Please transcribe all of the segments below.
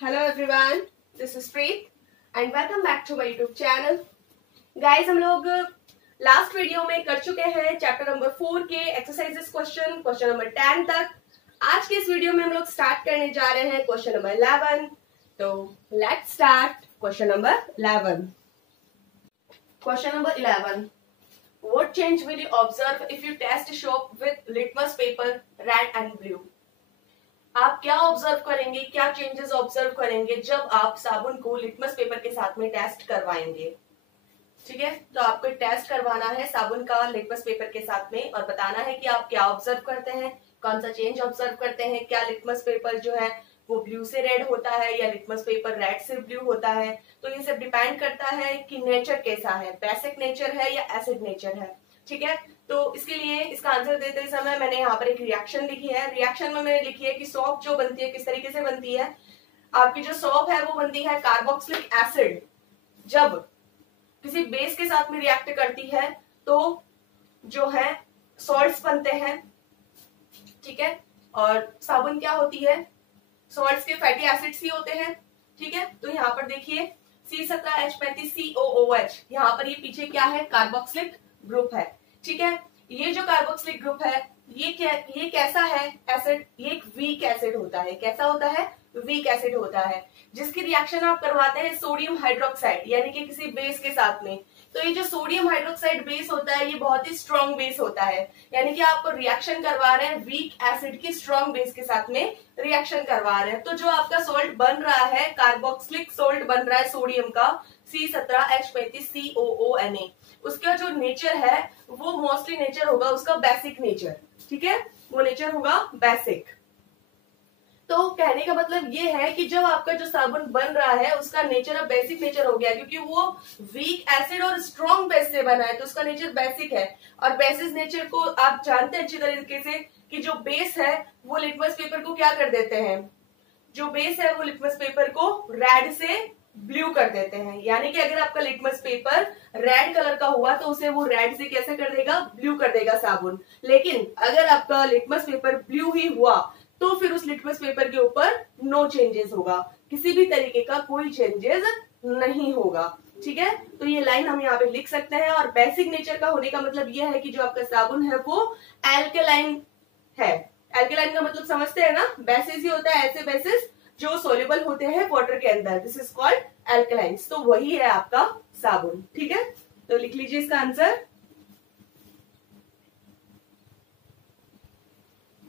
Hello everyone, this is Preet and welcome back to my YouTube channel. Guys, हम लोग last video में कर चुके हैं चैप्टर नंबर 4 के एक्सरसाइजेस क्वेश्चन नंबर 10 तक। आज के इस वीडियो में हम लोग स्टार्ट करने जा रहे हैं क्वेश्चन नंबर 11। तो let's start question number 11। Question number 11, what change will you observe if you test soap with litmus paper red and blue? आप क्या ऑब्जर्व करेंगे, क्या चेंजेस ऑब्जर्व करेंगे जब आप साबुन को लिटमस पेपर के साथ में टेस्ट करवाएंगे। ठीक है, तो आपको टेस्ट करवाना है साबुन का लिटमस पेपर के साथ में और बताना है कि आप क्या ऑब्जर्व करते हैं, कौन सा चेंज ऑब्जर्व करते हैं। क्या लिटमस पेपर जो है वो ब्लू से रेड होता है या लिटमस पेपर रेड से ब्लू होता है। तो ये सब डिपेंड करता है कि नेचर कैसा है, बेसिक नेचर है या एसिड नेचर है। ठीक है, तो इसके लिए इसका आंसर देते समय मैंने यहाँ पर एक रिएक्शन लिखी है। रिएक्शन में मैंने लिखी है कि सॉप जो बनती है किस तरीके से बनती है। आपकी जो सॉप है वो बनती है कार्बोक्सिलिक एसिड। जब किसी बेस के साथ में रिएक्ट करती है तो जो है सॉल्ट्स बनते हैं। ठीक है, और साबुन क्या होती है, सॉल्ट्स के फैटी एसिड्स ही होते हैं। ठीक है, तो यहाँ पर देखिए C17H35COOH, यहाँ पर ये पीछे क्या है, कार्बोक्सिलिक ग्रुप है। ठीक है, ये जो कार्बोक्सिलिक ग्रुप है ये कैसा है एसिड, ये एक वीक एसिड होता है। कैसा होता है, वीक एसिड होता है, जिसकी रिएक्शन आप करवाते हैं सोडियम हाइड्रोक्साइड यानी कि किसी बेस के साथ में। तो ये जो सोडियम हाइड्रोक्साइड बेस होता है ये बहुत ही स्ट्रॉन्ग बेस होता है, यानी कि आप रिएक्शन करवा रहे हैं वीक एसिड की स्ट्रॉन्ग बेस के साथ में रिएक्शन करवा रहे हैं। तो जो आपका सोल्ट बन रहा है, कार्बोक्सिलिक सोल्ट बन रहा है सोडियम का C17H35COONA, उसका जो नेचर है वो मोस्टली नेचर होगा उसका बेसिक नेचर। ठीक है, वो नेचर होगा बेसिक। तो कहने का मतलब ये है कि जब आपका जो साबुन बन रहा है उसका नेचर अब बेसिक नेचर हो गया, क्योंकि वो वीक एसिड और स्ट्रॉन्ग बेस से बना है तो उसका नेचर बेसिक है। और बेसिस नेचर को आप जानते हैं अच्छी तरीके से कि जो बेस है वो लिटमस पेपर को क्या कर देते हैं, जो बेस है वो लिटमस पेपर को रेड से ब्लू कर देते हैं। यानी कि अगर आपका लिटमस पेपर रेड कलर का हुआ तो उसे वो रेड से कैसे कर देगा, ब्लू कर देगा साबुन। लेकिन अगर आपका लिटमस पेपर ब्लू ही हुआ तो फिर उस लिटमस पेपर के ऊपर नो चेंजेस होगा, किसी भी तरीके का कोई चेंजेस नहीं होगा। ठीक है, तो ये लाइन हम यहाँ पे लिख सकते हैं। और बेसिक नेचर का होने का मतलब ये है कि जो आपका साबुन है वो एल्केलाइन है। एल्केलाइन का मतलब समझते हैं ना, बेसिस ही होता है, ऐसे बेसिस जो सोल्यूबल होते हैं वाटर के अंदर, दिस इज कॉल्ड एल्केलाइंस। तो वही है आपका साबुन। ठीक है, तो लिख लीजिए इसका आंसर।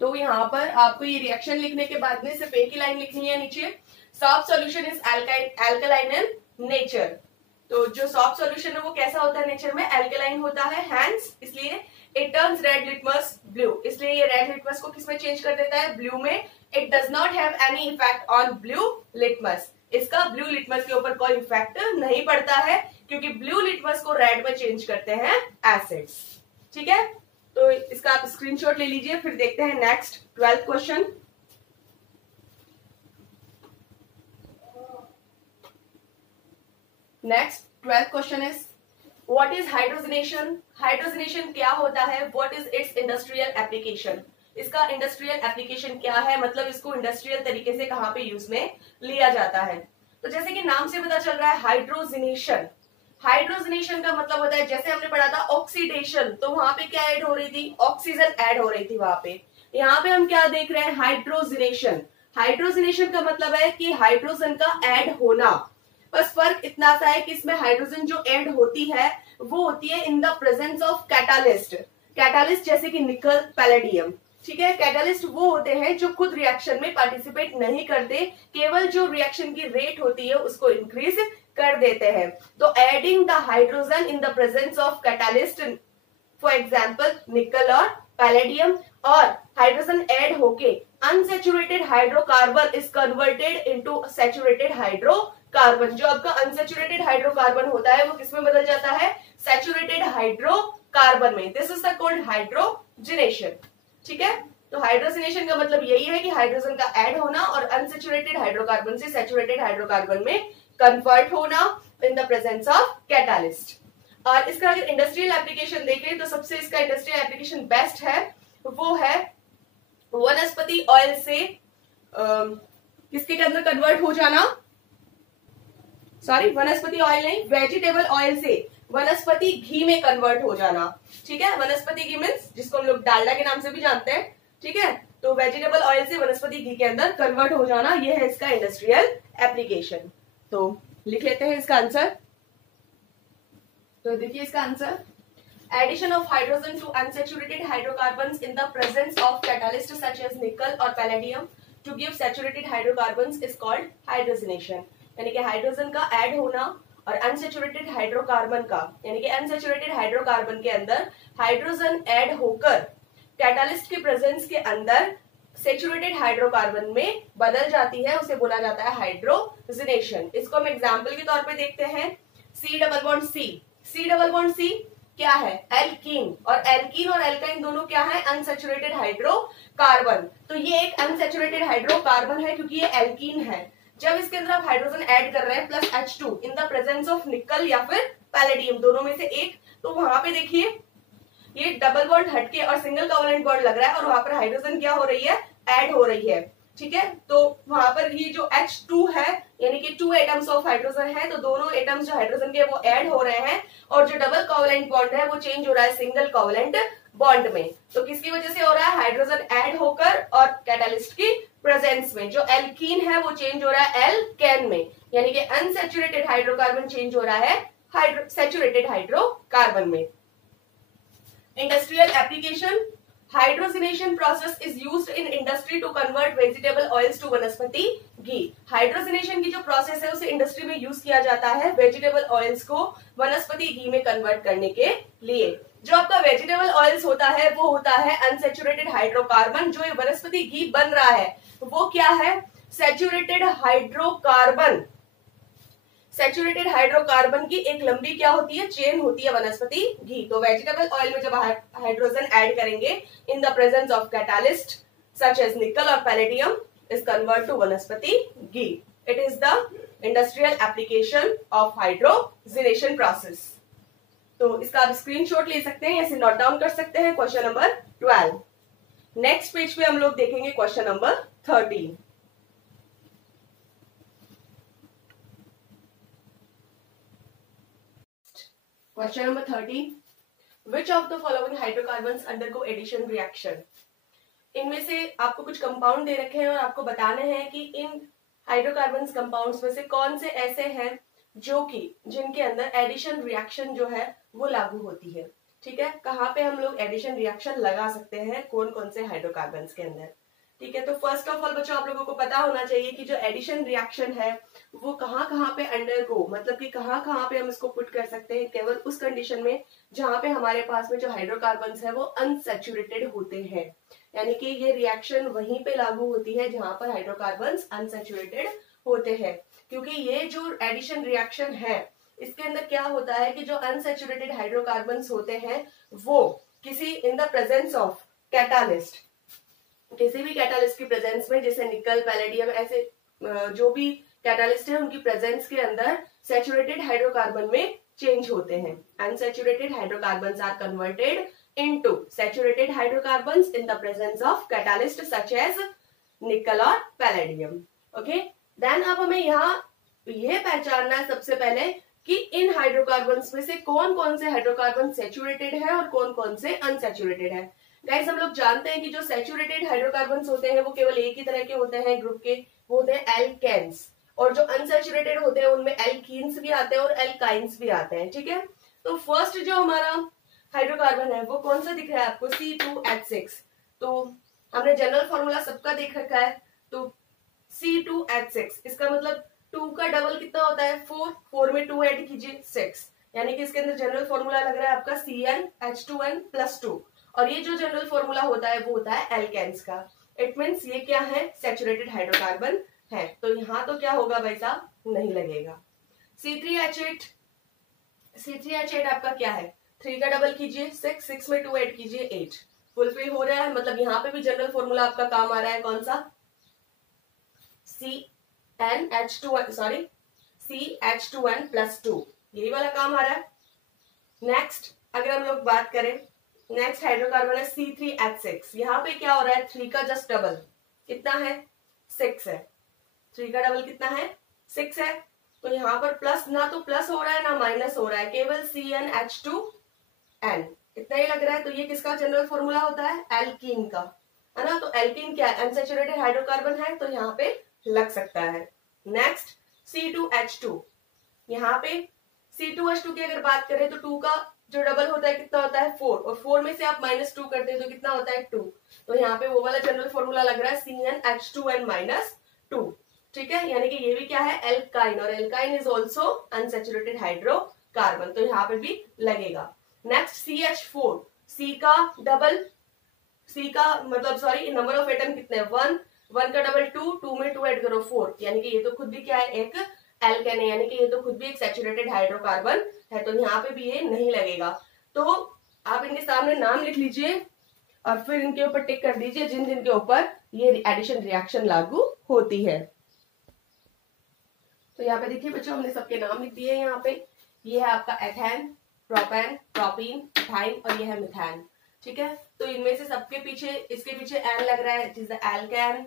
तो यहाँ पर आपको ये रिएक्शन लिखने के बाद में सिर्फ एक ही लाइन लिखनी है नीचे, soft solution is alkaline in nature. तो जो सॉफ्ट सॉल्यूशन है वो कैसा होता है नेचर में, एल्कलाइन होता है, हैंस इसलिए it turns red litmus blue, इसलिए ये रेड लिटमस को किसमें चेंज कर देता है, ब्लू में। It does not have any effect on blue litmus, इसका ब्लू लिटमस के ऊपर कोई इफेक्ट नहीं पड़ता है क्योंकि ब्लू लिटमस को रेड में चेंज करते हैं एसिड्स। ठीक है, तो इसका आप स्क्रीनशॉट ले लीजिए। फिर देखते हैं next 12th question. Next 12th question is what is hydrogenation. Hydrogenation क्या होता है, what is it's industrial application, इसका इंडस्ट्रियल एप्लीकेशन क्या है, मतलब इसको इंडस्ट्रियल तरीके से कहां पे यूज में लिया जाता है। तो जैसे कि नाम से पता चल रहा है हाइड्रोजनेशन, हाइड्रोजनेशन का मतलब होता है, जैसे हमने पढ़ा था ऑक्सीडेशन, तो वहां पे क्या ऐड हो रही थी, ऑक्सीजन ऐड हो रही थी वहां पे। यहाँ पे हम क्या देख रहे हैं, हाइड्रोजनेशन। हाइड्रोजनेशन का मतलब है कि हाइड्रोजन का ऐड होना। बस फर्क इतना सा है कि इसमें हाइड्रोजन जो ऐड होती है वो होती है इन the presence of catalyst. Catalyst जैसे कि निकल, पैलेडियम। ठीक है, कैटालिस्ट वो होते हैं जो खुद रिएक्शन में पार्टिसिपेट नहीं करते, केवल जो रिएक्शन की रेट होती है उसको इंक्रीज कर देते हैं। तो adding the hydrogen in the presence of catalyst, for example निकल और पैलेडियम, और हाइड्रोजन ऐड होके unsaturated hydrocarbon is converted into saturated hydrocarbon. जो आपका अनसैचुरेटेड हाइड्रोकार्बन होता है वो किसमें बदल जाता है, सैचुरेटेड हाइड्रोकार्बन में। This is the called hydrogenation. ठीक है, तो हाइड्रोजनेशन का मतलब यही है कि हाइड्रोजन का ऐड होना और अनसैचुरेटेड हाइड्रोकार्बन से सैचुरेटेड हाइड्रोकार्बन में कन्वर्ट होना इन द प्रेजेंस ऑफ कैटालिस्ट। और इसका अगर इंडस्ट्रियल एप्लीकेशन देखें तो सबसे इसका इंडस्ट्रियल एप्लीकेशन बेस्ट है वो है वनस्पति ऑयल से किसके के अंदर कन्वर्ट हो जाना, सॉरी वनस्पति ऑयल नहीं, वेजिटेबल ऑयल से वनस्पति घी में कन्वर्ट हो जाना। ठीक है, वनस्पति घी मीन्स जिसको हम लोग डालडा के नाम से भी जानते हैं। ठीक है, तो वेजिटेबल ऑयल से वनस्पति घी के अंदर कन्वर्ट हो जाना, यह है इसका इंडस्ट्रियल एप्लीकेशन। तो लिख लेते हैं इसका आंसर। तो देखिए इसका answer, addition of hydrogen to unsaturated hydrocarbons in the presence of catalyst such as nickel और palladium to give saturated hydrocarbons is called hydrogenation. यानी कि हाइड्रोजन का ऐड होना और अनसैचुरेटेड हाइड्रोकार्बन का, यानी कि अनसैचुरेटेड हाइड्रोकार्बन के अंदर हाइड्रोजन ऐड होकर कैटालिस्ट के प्रेजेंस के अंदर सैचुरेटेड हाइड्रोकार्बन में बदल जाती है, उसे बोला जाता है हाइड्रोजनेशन। इसको हम एग्जांपल के तौर पे देखते हैं। C double bond C, C double bond C क्या है, एल्कीन, और एल्कीन और एल्काइन दोनों क्या है, अनसैचुरेटेड हाइड्रोकार्बन। तो ये एक अनसैचुरेटेड हाइड्रोकार्बन है क्योंकि ये एल्कीन है। जब इसके अंदर आप हाइड्रोजन ऐड कर रहे हैं plus H2 in the presence of निकल या फिर पैलेडियम, दोनों में से एक, तो वहां पे देखिए ये डबल बॉन्ड हटके और सिंगल कोवेलेंट बॉन्ड लग रहा है और वहां पर हाइड्रोजन क्या हो रही है, ऐड हो रही है। ठीक है, तो वहां पर ये जो H2 है यानी कि 2 एटम्स ऑफ हाइड्रोजन है, तो दोनों एटम्स जो हाइड्रोजन के वो ऐड हो रहे हैं, और जो डबल कोवेलेंट बॉन्ड है वो चेंज हो रहा है सिंगल कोवेलेंट बॉन्ड में। तो किसकी वजह से हो रहा है, हाइड्रोजन ऐड होकर और कैटालिस्ट की प्रेजेंस में। जो एल्कीन है वो चेंज हो रहा है एल्केन में, यानी कि अनसैचुरेटेड हाइड्रोकार्बन चेंज हो रहा है सैचुरेटेड हाइड्रोकार्बन में। Industrial application, hydrogenation process is used in industry to convert vegetable oils to vanaspati ghee. Hydrogenation की जो प्रोसेस है उसे इंडस्ट्री में यूज किया जाता है वेजिटेबल ऑयल्स को वनस्पति घी में कन्वर्ट करने के लिए। जो आपका वेजिटेबल ऑयल्स होता है वो होता है अनसैचुरेटेड हाइड्रोकार्बन। जो ये वनस्पति घी बन रहा है वो क्या है, सैचुरेटेड हाइड्रोकार्बन। सैचुरेटेड हाइड्रोकार्बन की एक लंबी क्या होती है, चेन होती है वनस्पति घी। तो वेजिटेबल ऑयल में जब हाइड्रोजन ऐड करेंगे in the presence of catalyst such as nickel और palladium is convert to vanaspati ghee. It is the industrial application of hydrogenation process. तो इसका आप स्क्रीनशॉट ले सकते हैं, ऐसे नोट डाउन कर सकते हैं। Question number 12। नेक्स्ट पेज पे हम लोग देखेंगे question number 13। Question number 13, which of the following hydrocarbons undergo addition reaction. इनमें से आपको कुछ कंपाउंड दे रखे हैं और आपको बताने हैं कि इन हाइड्रोकार्बन्स कंपाउंड्स में से कौन से ऐसे हैं जो कि जिनके अंदर एडिशन रिएक्शन जो है वो लागू होती है। ठीक है, कहाँ पे हम लोग एडिशन रिएक्शन लगा सकते हैं, कौन कौन से हाइड्रोकार्बन्स के अंदर। ठीक है, तो फर्स्ट ऑफ ऑल बच्चों आप लोगों को पता होना चाहिए कि जो एडिशन रिएक्शन है वो कहाँ पे अंडरगो, मतलब कि कहाँ पे हम इसको पुट कर सकते हैं, केवल उस कंडीशन में जहां पे हमारे पास में जो हाइड्रोकार्बन्स है वो अनसैचुरेटेड होते हैं। यानी कि ये रिएक्शन वहीं पे लागू होती है जहां पर हाइड्रोकार्बन्स अनसैचुरेटेड होते हैं। क्योंकि ये जो एडिशन रिएक्शन है इसके अंदर क्या होता है कि जो अनसैचुरेटेड हाइड्रोकार्बन्स होते हैं वो किसी इन द प्रेजेंस ऑफ कैटालिस्ट, किसी भी कैटालिस्ट की प्रेजेंस में, जैसे निकल पैलेडियम ऐसे जो भी कैटालिस्ट है उनकी प्रेजेंस के अंदर सैचुरेटेड हाइड्रोकार्बन में चेंज होते हैं। Unsaturated hydrocarbons are converted into saturated hydrocarbons in the presence of catalyst such as nickel और पैलेडियम। ओके, देन अब हमें यहाँ ये पहचानना है सबसे पहले कि इन हाइड्रोकार्बन्स में से कौन कौन से हाइड्रोकार्बन सैचुरेटेड है और कौन कौन से अनसैचुरेटेड है। गाइस हम लोग जानते हैं कि जो सैचुरेटेड हाइड्रोकार्बन्स होते हैं वो केवल एक ही तरह के होते हैं ग्रुप के, वो होते हैं एल्केन्स, और जो अनसैचुरेटेड होते हैं उनमें एल्कीन्स भी आते हैं और एल्काइंस भी आते हैं। ठीक है, तो फर्स्ट जो हमारा हाइड्रोकार्बन है वो कौन सा दिख रहा है आपको, C2H6। तो हमने जनरल फॉर्मूला सबका देख रखा है, तो C2H6 इसका मतलब 2 का डबल कितना होता है, 4, 4 में 2 ऐड कीजिए 6, यानी कि इसके अंदर जनरल फॉर्मूला लग रहा है आपका CnH2n+2, और ये जो जनरल फॉर्मूला होता है वो होता है एल्केन्स का। इट मीन्स ये क्या है, सैचुरेटेड हाइड्रोकार्बन है। तो यहाँ तो क्या होगा भाई साहब, नहीं लगेगा। C3H8, C3H8 आपका क्या है, 3 का डबल कीजिए 6, 6 में 2 ऐड कीजिए 8, फुलफिल हो रहा है। मतलब यहाँ पे भी जनरल फॉर्मूला आपका काम आ रहा है, कौन सा, CH2n+2, यही वाला काम आ रहा है। नेक्स्ट अगर हम लोग बात करें, नेक्स्ट हाइड्रोकार्बन है C3H6। यहाँ पे क्या हो रहा है, 3 का जस्ट डबल कितना है, 6 है। 3 का डबल कितना है 6 है। तो यहाँ पर प्लस ना तो प्लस हो रहा है ना माइनस हो रहा है, केवल CnH2n इतना ही लग रहा है। तो ये किसका जनरल फॉर्मूला होता है, एल्कीन का, है ना। तो एल्कीन क्या है, अनसैचुरेटेड हाइड्रोकार्बन है, तो यहाँ पे लग सकता है। नेक्स्ट C2H2, यहाँ पे C2H2 की अगर बात करें तो 2 का जो डबल होता है कितना होता है 4, और 4 में से आप -2 करते हैं तो कितना होता है 2। तो यहाँ पे वो वाला जनरल फॉर्मूला लग रहा है CnH2n-2, ठीक है। यानी कि ये भी क्या है, एल्काइन, और alkyne is also unsaturated hydrocarbon, तो यहाँ पे भी लगेगा। नेक्स्ट CH4, C का डबल, C का मतलब सॉरी नंबर ऑफ एटम कितने हैं 1, 1 का डबल 2, 2 में 2 ऐड करो 4, यानी कि ये तो खुद भी क्या है एक एल्केन है, यानी कि ये तो खुद भी एक सैचुरेटेड हाइड्रोकार्बन है, तो यहाँ पे भी ये नहीं लगेगा। तो आप इनके सामने नाम लिख लीजिए और फिर इनके ऊपर टिक कर दीजिए जिन जिन के ऊपर ये एडिशन रिएक्शन लागू होती है। तो यहाँ पे देखिए बच्चों हमने सबके नाम लिख दिए यहाँ पे। ये है आपका एथेन, प्रोपेन, प्रोपीन, इथाइन और ये है मिथान, ठीक है। तो इनमें से सबके पीछे, इसके पीछे एन लग रहा है, इट इज एल्केन,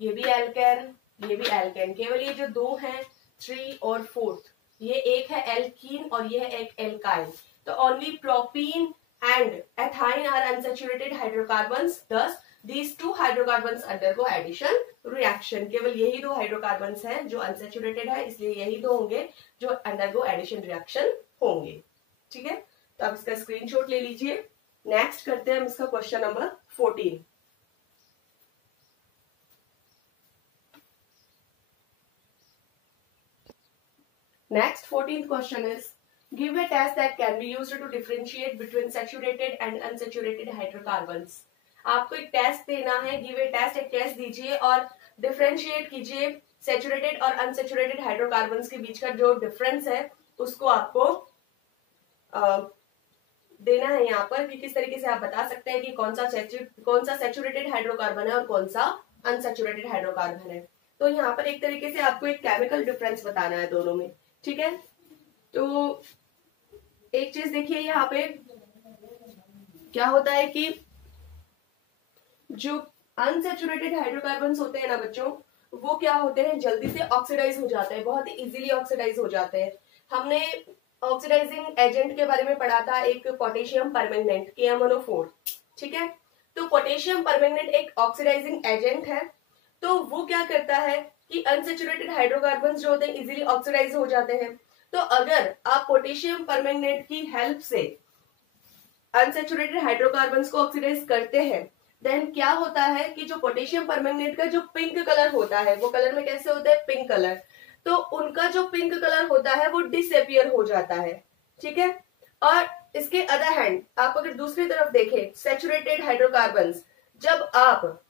ये भी एल्केन, ये भी एल्केन। केवल ये जो दो हैं 3 और 4, ये एक है एल्कीन और ये है एक एल्काइन। तो only propene and ethyne are unsaturated hydrocarbons, thus these two hydrocarbons undergo addition reaction। केवल यही दो हाइड्रोकार्बन्स हैं जो अनसैचुरेटेड है, इसलिए यही दो होंगे जो अंडरगो एडिशन रिएक्शन होंगे, ठीक है। तो आप इसका स्क्रीनशॉट ले लीजिए। नेक्स्ट करते हैं हम इसका question number 14। Next 14th question is, give a test that can be used to differentiate between saturated and unsaturated hydrocarbons। आपको एक टेस्ट देना है, गिव ए टेस्ट, एक टेस्ट दीजिए और डिफरेंशिएट कीजिए सैचुरेटेड और अनसैचुरेटेड हाइड्रोकार्बन्स के बीच का जो डिफरेंस है उसको आपको देना है यहाँ पर, कि किस तरीके से आप बता सकते हैं कि कौन सा सैचुरेटेड हाइड्रोकार्बन है और कौन सा अनसैचुरेटेड हाइड्रोकार्बन है। तो यहाँ पर एक तरीके से आपको एक केमिकल डिफरेंस बताना है दोनों में, ठीक है। तो एक चीज देखिए यहाँ पे क्या होता है कि जो अनसैचुरेटेड हाइड्रोकार्बन्स होते हैं ना बच्चों, वो क्या होते हैं, जल्दी से ऑक्सीडाइज हो जाते हैं, बहुत ही इजीली ऑक्सीडाइज हो जाते हैं। हमने ऑक्सीडाइजिंग एजेंट के बारे में पढ़ा था, एक पोटेशियम परमैंगनेट KMnO4, ठीक है। तो पोटेशियम परमैंगनेट एक ऑक्सीडाइजिंग एजेंट है, तो वो क्या करता है कि अनसैचुरेटेड हाइड्रोकार्बन्स जो होते हैं इजीली ऑक्सीडाइज हो जाते हैं। तो अगर आप पोटेशियम परमैंगनेट की हेल्प से अनसैचुरेटेड हाइड्रोकार्बन्स को ऑक्सीडाइज करते हैं, देन क्या होता है कि जो पोटेशियम परमैंगनेट का जो पिंक कलर होता है, वो कलर में कैसे होता है, पिंक कलर, तो उनका जो पिंक कलर होता है वो डिसअपियर हो जाता है, ठीक है। और इसके अदर हैंड आप अगर दूसरी तरफ देखें, सैचुरेटेड हाइड्रोकार्बन्स, जब आप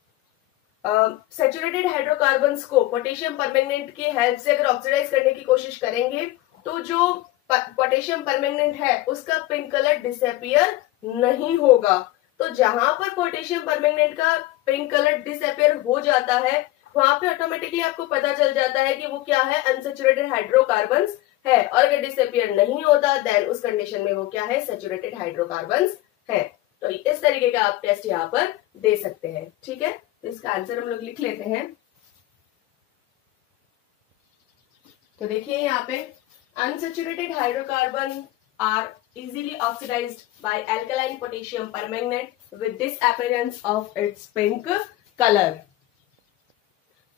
सैचुरेटेड हाइड्रोकार्बन्स को पोटेशियम परमैंगनेट की हेल्प से अगर ऑक्सीडाइज करने की कोशिश करेंगे, तो जो पोटेशियम परमैंगनेट है उसका पिंक कलर डिसअपियर नहीं होगा। तो जहां पर पोटेशियम परमैंगनेट का पिंक कलर डिसअपियर हो जाता है, वहां पे ऑटोमेटिकली आपको पता चल जाता है कि वो क्या है, अनसैचुरेटेड हाइड्रोकार्बन्स है। और अगर डिसअपियर नहीं होता देन उस कंडीशन में वो क्या है, सैचुरेटेड हाइड्रोकार्बन्स है। तो इस तरीके का आप टेस्ट यहाँ पर दे सकते हैं, ठीक है। तो इसका आंसर हम लोग लिख लेते हैं। तो देखिए यहाँ पे unsaturated hydrocarbon are easily oxidized by alkaline potassium permanganate with disappearance of its pink color।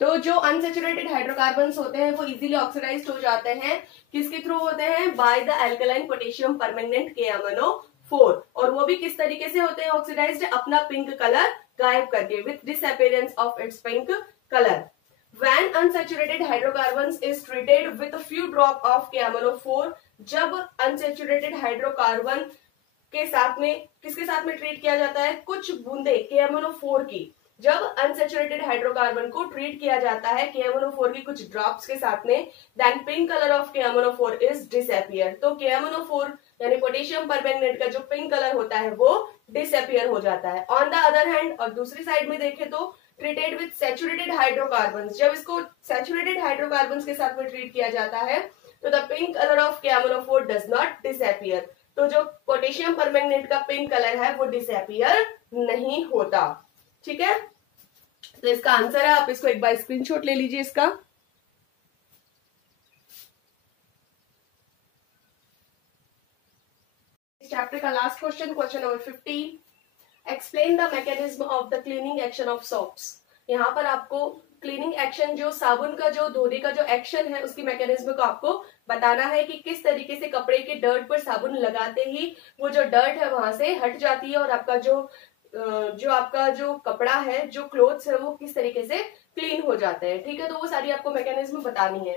तो जो अनसैचुरेटेड हाइड्रोकार्बन्स होते हैं वो इजीली ऑक्सीडाइज्ड हो जाते हैं, किसके थ्रू होते हैं, by the alkaline potassium permanganate KMnO4। और वो भी किस तरीके से होते हैं ऑक्सीडाइज्ड, अपना पिंक कलर गायब करके, with disappearance of its pink colour. When unsaturated hydrocarbons is treated with a few drop of KMnO4, जब अनसैचुरेटेड हाइड्रोकार्बन के साथ में किसके साथ में ट्रीट किया जाता है, कुछ बूंदे KMnO4 की, जब अनसैचुरेटेड हाइड्रोकार्बन को ट्रीट किया जाता है KMnO4 की कुछ ड्रॉप्स के साथ में, then pink colour of KMnO4 is disappear. तो KMnO4 यानी पोटेशियम परमैंगनेट का जो पिंक कलर होता है वो डिसअपियर हो जाता है। ऑन द अदर हैंड, और दूसरी साइड में देखें तो ट्रीटेड विथ सैचुरेटेड हाइड्रोकार्बन्स, जब इसको सैचुरेटेड हाइड्रोकार्बन्स के साथ में ट्रीट किया जाता है तो the pink colour of KMnO4 does not disappear. तो जो पोटेशियम परमैंगनेट का पिंक कलर है वो डिसअपियर नहीं होता, ठीक है। तो इसका आंसर है, आप इसको एक बार स्क्रीनशॉट ले लीजिए इसका। चैप्टर का last question, question number 50, explain the mechanism of the cleaning action of soaps. यहाँ पर आपको क्लीनिंग एक्शन, जो साबुन का जो धोने का जो एक्शन है, उसकी मैकेनिज्म को आपको बताना है कि किस तरीके से कपड़े के डर्ट पर साबुन लगाते ही वो जो डर्ट है वहां से हट जाती है और आपका आपका जो कपड़ा है, जो क्लोथ्स है, वो किस तरीके से क्लीन हो जाते हैं। ठीक है, तो वो सारी आपको मैकेनिज्म बतानी है।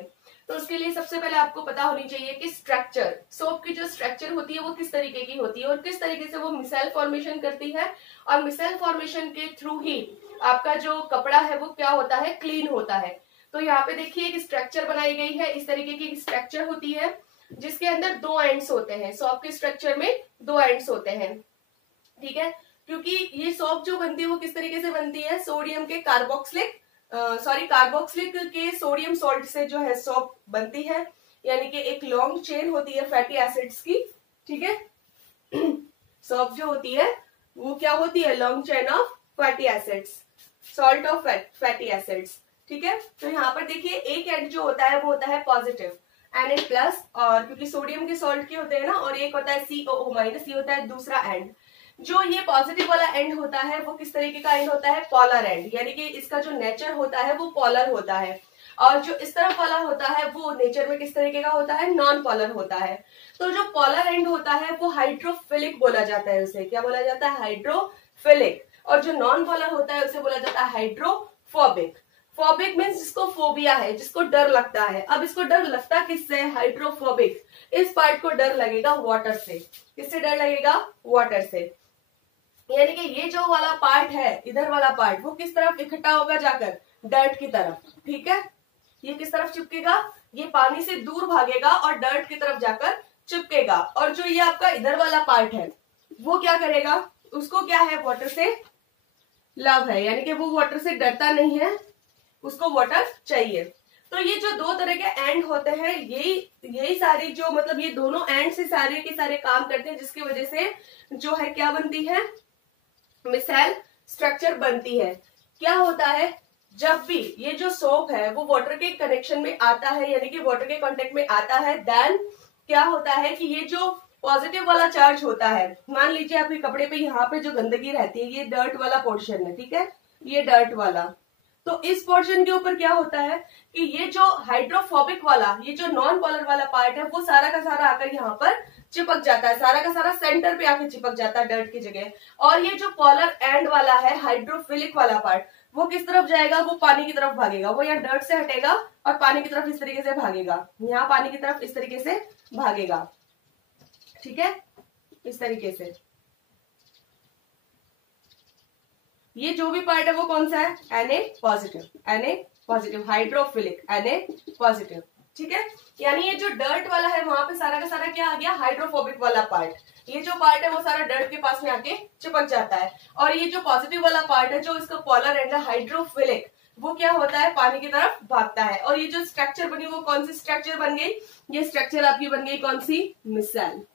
तो उसके लिए सबसे पहले आपको पता होनी चाहिए कि स्ट्रक्चर, सोप की जो स्ट्रक्चर होती है वो किस तरीके की होती है और किस तरीके से वो मिसेल फॉर्मेशन करती है, और मिसेल फॉर्मेशन के थ्रू ही आपका जो कपड़ा है वो क्या होता है, क्लीन होता है। तो यहाँ पे देखिए एक स्ट्रक्चर बनाई गई है, इस तरीके की स्ट्रक्चर होती है जिसके अंदर 2 एंड्स होते हैं। सोप के स्ट्रक्चर में 2 एंड्स होते हैं। ठीक है, क्योंकि ये सोप जो बनती है वो किस तरीके से बनती है, सोडियम के कार्बोक्सिलिक के सोडियम सॉल्ट से जो है सोप बनती है, यानी कि एक लॉन्ग चेन होती है फैटी एसिड्स की। ठीक है, सोप जो होती है वो क्या होती है, long chain of fatty acids, salt of fatty acids. ठीक है, तो यहाँ पर देखिए एक एंड जो होता है वो होता है पॉजिटिव Na+, और क्योंकि सोडियम के सॉल्ट के होते हैं ना, और एक होता है COO-, ये होता है दूसरा एंड। जो ये पॉजिटिव वाला एंड होता है वो किस तरीके का एंड होता है, पोलर एंड, यानी कि इसका जो नेचर होता है वो पोलर होता है, और जो इस तरफ वाला होता है वो नेचर में किस तरीके का होता है, नॉन पोलर होता है। तो जो पोलर एंड होता है वो हाइड्रोफिलिक बोला जाता है, उसे क्या बोला जाता है, हाइड्रोफिलिक, और जो नॉन पोलर होता है उसे बोला जाता है हाइड्रोफोबिक। फोबिक मीन्स जिसको फोबिया है, जिसको डर लगता है। अब इसको डर लगता किससे, हाइड्रोफोबिक, इस पार्ट को डर लगेगा वाटर से। किससे डर लगेगा, वाटर से। यानी कि ये जो वाला पार्ट है, इधर वाला पार्ट, वो किस तरफ इकट्ठा होगा जाकर, डर्ट की तरफ। ठीक है, ये किस तरफ चिपकेगा, ये पानी से दूर भागेगा और डर्ट की तरफ जाकर चिपकेगा। और जो ये आपका इधर वाला पार्ट है वो क्या करेगा, उसको क्या है, वाटर से लव है, यानी कि वो वाटर से डरता नहीं है, उसको वाटर चाहिए। तो ये जो 2 तरह के एंड होते हैं, यही सारी जो मतलब ये दोनों एंड से सारे के सारे काम करते हैं, जिसकी वजह से जो है क्या बनती है, मिसेल स्ट्रक्चर बनती है। क्या होता है, जब भी ये जो सोप है वो वाटर के कनेक्शन में आता है, यानी कि वाटर के कांटेक्ट में आता है, देन क्या होता है कि ये जो पॉजिटिव वाला चार्ज होता है, मान लीजिए आपके कपड़े पे यहाँ पे जो गंदगी रहती है, ये डर्ट वाला पोर्शन है। ठीक है, ये डर्ट वाला, तो इस पोर्शन के ऊपर क्या होता है कि ये जो हाइड्रोफोबिक वाला, ये जो नॉन पोलर वाला पार्ट है, वो सारा का सारा आकर यहाँ पर चिपक जाता है, सारा का सारा सेंटर पे आके चिपक जाता है डर्ट की जगह। और ये जो पोलर एंड वाला है, हाइड्रोफिलिक वाला पार्ट, वो किस तरफ जाएगा, वो पानी की तरफ भागेगा। वो यहाँ डर्ट से हटेगा और पानी की तरफ इस तरीके से भागेगा, यहाँ पानी की तरफ इस तरीके से भागेगा। ठीक है, इस तरीके से ये जो भी पार्ट है वो कौन सा है, Na positive, hydrophilic Na positive. ठीक है, यानी ये जो डर्ट वाला है वहां पे सारा का सारा क्या आ गया, हाइड्रोफोबिक वाला पार्ट। ये जो पार्ट है वो सारा डर्ट के पास में आके चिपक जाता है। और ये जो पॉजिटिव वाला पार्ट है, जो इसका पोलर एंड है हाइड्रोफिलिक, वो क्या होता है, पानी की तरफ भागता है। और ये जो स्ट्रक्चर बनी वो कौन सी स्ट्रक्चर बन गई, ये स्ट्रक्चर आपकी बन गई कौन सी, मिसेल।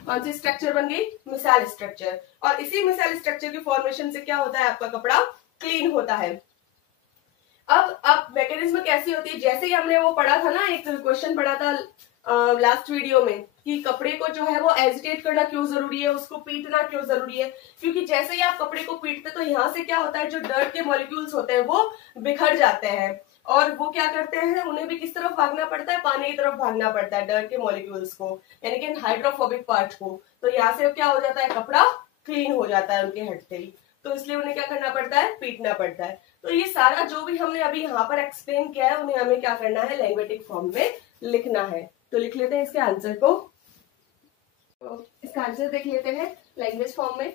कौन सी स्ट्रक्चर बन गई, मिसेल स्ट्रक्चर। और इसी मिसेल स्ट्रक्चर की फॉर्मेशन से क्या होता है, आपका कपड़ा क्लीन होता है। अब मैकेनिज्म कैसी होती है, जैसे ही हमने वो पढ़ा था ना, एक क्वेश्चन पढ़ा था लास्ट वीडियो में कि कपड़े को जो है वो एजिटेट करना क्यों जरूरी है, उसको पीटना क्यों जरूरी है। क्योंकि जैसे ही आप कपड़े को पीटते तो यहाँ से क्या होता है, जो डर्ट के मॉलिक्यूल्स होते हैं वो बिखर जाते हैं, और वो क्या करते हैं, उन्हें भी किस तरफ भागना पड़ता है, पानी की तरफ भागना पड़ता है, डर्ट के मॉलिक्यूल्स को, यानी कि हाइड्रोफोबिक पार्ट को। तो यहाँ से क्या हो जाता है, कपड़ा क्लीन हो जाता है उनके हटते ही। तो इसलिए उन्हें क्या करना पड़ता है, पीटना पड़ता है। तो ये सारा जो भी हमने अभी यहाँ पर एक्सप्लेन किया है, उन्हें हमें क्या करना है, लैंग्वेटिक फॉर्म में लिखना है। तो लिख लेते हैं इसके आंसर को, इसका आंसर देख लेते हैं लैंग्वेज फॉर्म में।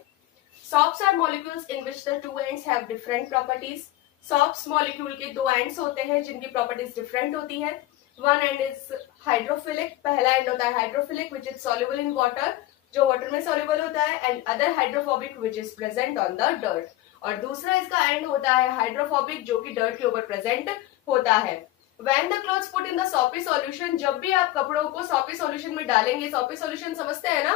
Soaps are molecules in which the 2 ends have different properties. Soaps molecule के 2 एंड्स होते हैं जिनकी प्रॉपर्टीज डिफरेंट होती है। वन एंड इज हाइड्रोफिलिक, पहला एंड होता है hydrophilic which is soluble in water, जो वाटर में सॉल्युबल होता है, and other hydrophobic which is present on the dirt. और दूसरा इसका एंड होता है हाइड्रोफोबिक, जो कि डर्ट के ऊपर प्रेजेंट होता है। When the clothes put in the soapy solution, जब भी आप कपड़ों को सोपी सॉल्यूशन में डालेंगे, सोपी सॉल्यूशन समझते हैं ना,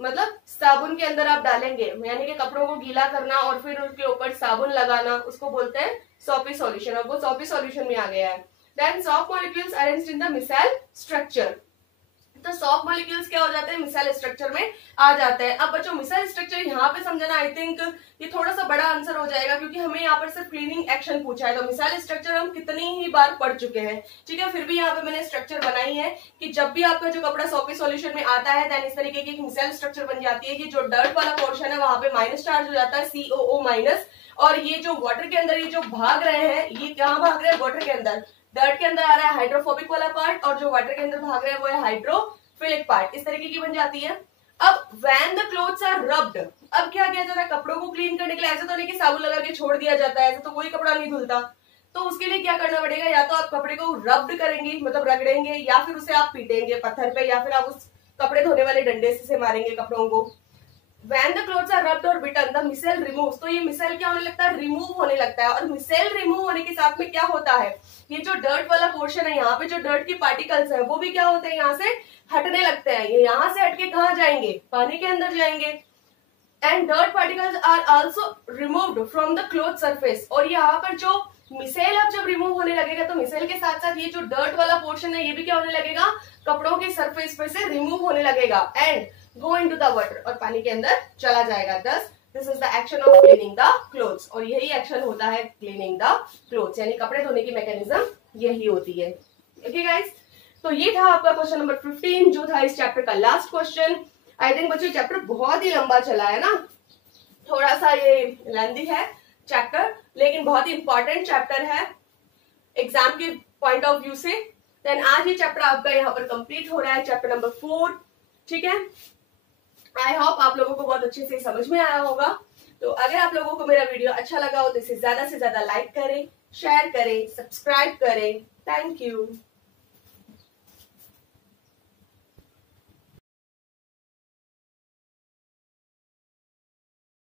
मतलब साबुन के अंदर आप डालेंगे, यानी कि कपड़ों को गीला करना और फिर उसके ऊपर साबुन लगाना, उसको बोलते हैं सोपी सॉल्यूशन। और वो सोपी सॉल्यूशन में आ गया है। Then soap molecules arranged in the micelle structure, तो सॉफ्ट मॉलिक्यूल्स क्या हो जाते हैं, मिसाइल स्ट्रक्चर में आ जाते हैं। अब बच्चों मिसाइल स्ट्रक्चर यहाँ पे समझना, आई थिंक ये थोड़ा सा बड़ा आंसर हो जाएगा क्योंकि हमें यहाँ पर सिर्फ क्लीनिंग एक्शन पूछा है। तो मिसाइल स्ट्रक्चर हम कितनी ही बार पढ़ चुके हैं, ठीक है, फिर भी यहाँ पे मैंने स्ट्रक्चर बनाई है कि जब भी आपका जो कपड़ा सोपी सॉल्यूशन में आता है देन इस तरीके की एक मिसाइल स्ट्रक्चर बन जाती है कि जो डर्ट वाला पोर्शन है वहां पे माइनस चार्ज हो जाता है, COO माइनस, और ये जो वाटर के अंदर ये जो भाग रहे हैं ये कहाँ भाग रहे हैं, वाटर के अंदर, डर्ट के अंदर आ रहा है हाइड्रोफोबिक वाला पार्ट और जो वाटर के अंदर भाग रहा है वो है हाइड्रोफिलिक पार्ट, इस तरीके की बन जाती है। अब when the clothes are rubbed, अब क्या किया जाता है कपड़ों को क्लीन करने के लिए, ऐसा तो नहीं कि साबुन लगा के छोड़ दिया जाता है, ऐसा तो कोई कपड़ा नहीं धुलता, तो उसके लिए क्या करना पड़ेगा, या तो आप कपड़े को रब्ड करेंगे मतलब रगड़ेंगे, या फिर उसे आप पीटेंगे पत्थर पे, या फिर आप उस कपड़े धोने वाले डंडे से मारेंगे कपड़ों को। When the clothes are rubbed or bitten, the micelle removes, तो ये मिसेल क्या होने लगता है, रिमूव होने लगता है, और मिसेल रिमूव होने के साथ में क्या होता है, ये जो डर्ट वाला पोर्शन है यहाँ पे जो डर्ट की पार्टिकल्स है वो भी क्या होते हैं, यहाँ से हटने लगते हैं, ये यहाँ से हटके कहाँ जाएंगे, पानी के अंदर जाएंगे। And dirt particles are also removed from the cloth surface, और यहाँ पर जो मिसेल अब जब रिमूव होने लगेगा तो मिसेल के साथ साथ ये जो डर्ट वाला पोर्शन है ये भी क्या होने लगेगा, कपड़ों के सरफेस पे से रिमूव होने लगेगा and go into the water, और पानी के अंदर चला जाएगा। दस this is the action of cleaning the clothes, और यही एक्शन होता है क्लीनिंग द क्लोथ्स, यानी कपड़े धोने की मैकेनिज्म यही होती है। ओके गाइस, तो ये था आपका क्वेश्चन नंबर 15 जो था इस चैप्टर का लास्ट क्वेश्चन। आई थिंक बच्चों चैप्टर बहुत ही लंबा चला है ना, थोड़ा सा ये लेंथी है चैप्टर, लेकिन बहुत ही इंपॉर्टेंट चैप्टर है एग्जाम के पॉइंट ऑफ व्यू से। देन आज ये चैप्टर आपका यहाँ पर कंप्लीट हो रहा है, चैप्टर नंबर 4, ठीक है। आई होप आप लोगों को बहुत अच्छे से समझ में आया होगा। तो अगर आप लोगों को मेरा वीडियो अच्छा लगा हो तो इसे ज्यादा से ज्यादा लाइक करें, शेयर करें, सब्सक्राइब करें। Thank you.